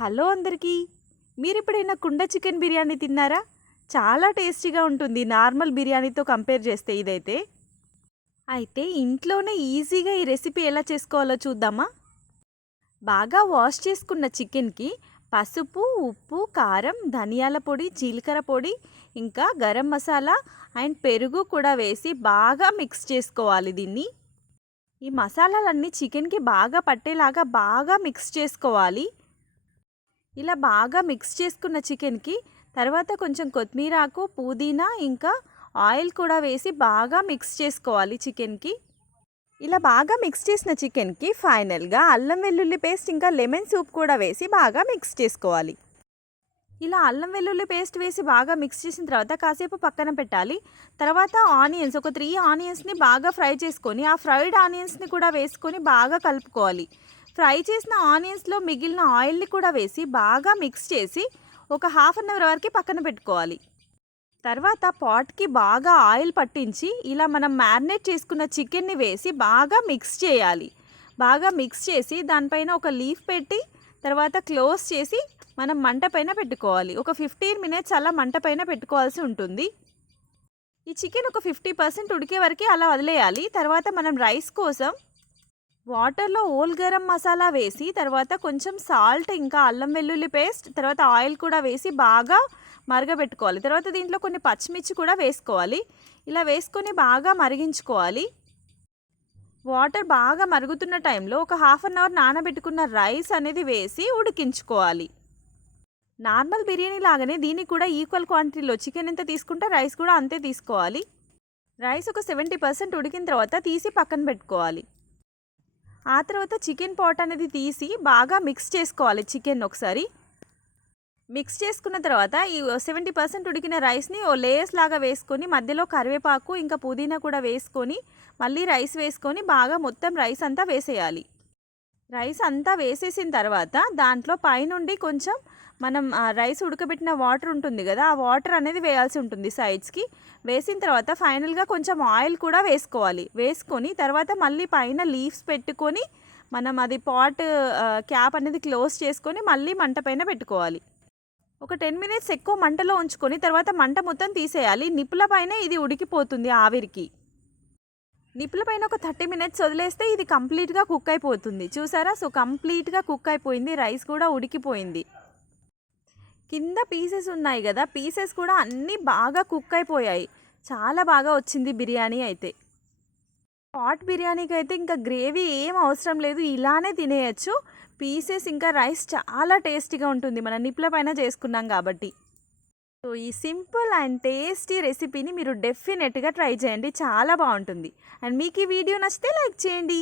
Hello అందరికీ. మీరెప్పుడైనా కుండ చికెన్ బిర్యానీ తిన్నారా? చాలా టేస్టీగా ఉంటుంది నార్మల్ బిర్యానీతో కంపేర్ చేస్తే ఇదైతే. అయితే ఇంట్లోనే ఈజీగా ఈ రెసిపీ ఎలా చేసుకోవాలో చూద్దామా? బాగా వాష్ చేసుకున్న చికెన్‌కి పసుపు, ఉప్పు, కారం, ధనియాల పొడి, జీలకర్ర పొడి, ఇంకా గరం మసాలా అండ్ పెరుగు కూడా వేసి బాగా మిక్స్ చేసుకోవాలి దీన్ని. ఈ మసాలాలన్నీ చికెన్‌కి బాగా పట్టేలాగా బాగా మిక్స్ చేసుకోవాలి. ఇలా బాగా మిక్స్ చేసుకున్న చికెన్‌కి తర్వాత కొంచెం కొత్తిమీర ఆకు, పుదీనా ఇంకా ఆయిల్ కూడా వేసి బాగా మిక్స్ చేసుకోవాలి చికెన్‌కి. ఇలా బాగా మిక్స్ చేసిన చికెన్‌కి ఫైనల్‌గా అల్లం వెల్లుల్లి పేస్ట్ ఇంకా లెమన్ సూప్ కూడా వేసి బాగా మిక్స్ చేసుకోవాలి. ఇలా అల్లం వెల్లుల్లి పేస్ట్ వేసి బాగా మిక్స్ చేసిన తర్వాత కాసేపు పక్కన పెట్టాలి. తర్వాత ఆనియన్స్ ఒక 3 ఆనియన్స్‌ని బాగా ఫ్రై చేసుకొని ఆ ఫ్రైడ్ ఆనియన్స్‌ని కూడా వేసుకొని బాగా కలుపుకోవాలి. ఫ్రై చేసిన ఆనియన్స్‌లో మిగిలిన ఆయిల్‌ని కూడా వేసి బాగా మిక్స్ చేసి ఒక హాఫ్ అన్ అవర్ వరకు పక్కన పెట్టుకోవాలి. తర్వాత పాట్‌కి బాగా ఆయిల్ పట్టించి ఇలా మనం మ్యారినేట్ చేసుకున్న చికెన్‌ని వేసి బాగా మిక్స్ చేయాలి. బాగా మిక్స్ చేసి దానిపైన ఒక లీఫ్ పెట్టి తర్వాత క్లోజ్ చేసి మనం మంట పైన పెట్టుకోవాలి. ఒక 15 మినిట్స్ అలా మంట పైన పెట్టుకోవాల్సి ఉంటుంది. ఈ చికెన్ ఒక 50% ఉడికే వరకు అలా వదిలేయాలి. తర్వాత మనం రైస్ కోసం వాటర్‌లో ఓల్ గరం మసాలా వేసి తర్వాత కొంచెం సాల్ట్ ఇంకా అల్లం వెల్లుల్లి పేస్ట్ తర్వాత ఆయిల్ కూడా వేసి బాగా మరగబెట్టుకోవాలి. తర్వాత దీంట్లో కొన్ని పచ్చిమిర్చి కూడా వేసుకోవాలి. ఇలా వేసుకొని బాగా మరిగించుకోవాలి. వాటర్ బాగా మరుగుతున్న టైంలో ఒక హాఫ్ అన్ అవర్ నానబెట్టుకున్న రైస్ అనేది వేసి ఉడికించుకోవాలి. నార్మల్ బిర్యానీ లాగానే దీనికి కూడా ఈక్వల్ క్వాంటిటీలో చికెన్ ఎంత తీసుకుంటే రైస్ కూడా అంతే తీసుకోవాలి. రైస్ ఒక 70% ఉడికిన తర్వాత తీసి పక్కన పెట్టుకోవాలి. ఆ తర్వాత చికెన్ పాట్ అనేది తీసి బాగా మిక్స్ చేసుకోవాలి చికెన్ ఒకసారి. మిక్స్ చేసుకున్న తర్వాత ఈ 70% ఉడికిన రైస్‌ని ఓ లేయర్స్ లాగా వేసుకొని మధ్యలో కరివేపాకు ఇంకా పుదీనా కూడా వేసుకొని మళ్ళీ రైస్ వేసుకొని బాగా మొత్తం రైస్ అంతా వేసేయాలి. రైస్ అంతా వేసేసిన తర్వాత దాంట్లో పైనుండి కొంచెం మనం రైస్ ఉడకబెట్టిన వాటర్ ఉంటుంది కదా! ఆ వాటర్ అనేది వేయాల్సి ఉంటుంది సైడ్స్‌కి. వేసిన తర్వాత ఫైనల్‌గా కొంచెం ఆయిల్ కూడా వేసుకోవాలి. వేసుకొని తర్వాత మళ్ళీ పైన లీవ్స్ పెట్టుకొని మనం అది పాట్ క్యాప్ అనేది క్లోజ్ చేసుకొని మళ్ళీ మంట పైన పెట్టుకోవాలి. ఒక 10 మినిట్స్ ఎక్కువ మంటలో ఉంచుకొని తర్వాత మంట మొత్తం తీసేయాలి. నిప్పుల పైనే ఇది ఉడికిపోతుంది ఆవిరికి. నిప్పుల పైన ఒక 30 మినిట్స్ వదిలేస్తే ఇది కంప్లీట్‌గా కుక్ అయిపోతుంది. చూసారా? సో, కంప్లీట్‌గా కుక్ అయిపోయింది. రైస్ కూడా ఉడికిపోయింది. కింద పీసెస్ ఉన్నాయి గదా! పీసెస్ కూడా అన్నీ బాగా కుక్ అయిపోయాయి. చాలా బాగా వచ్చింది బిర్యానీ అయితే. పాట్ బిర్యానీకైతే ఇంకా గ్రేవీ ఏం అవసరం లేదు. ఇలానే తినేయొచ్చు. పీసెస్ ఇంకా రైస్ చాలా టేస్టీగా ఉంటుంది. మనం నిప్పుల పైన చేసుకున్నాం కాబట్టి. సో, ఈ సింపుల్ అండ్ టేస్టీ రెసిపీని మీరు డెఫినెట్‌గా ట్రై చేయండి. చాలా బావుంటుంది. అండ్ మీకు ఈ వీడియో నచ్చితే లైక్ చేయండి.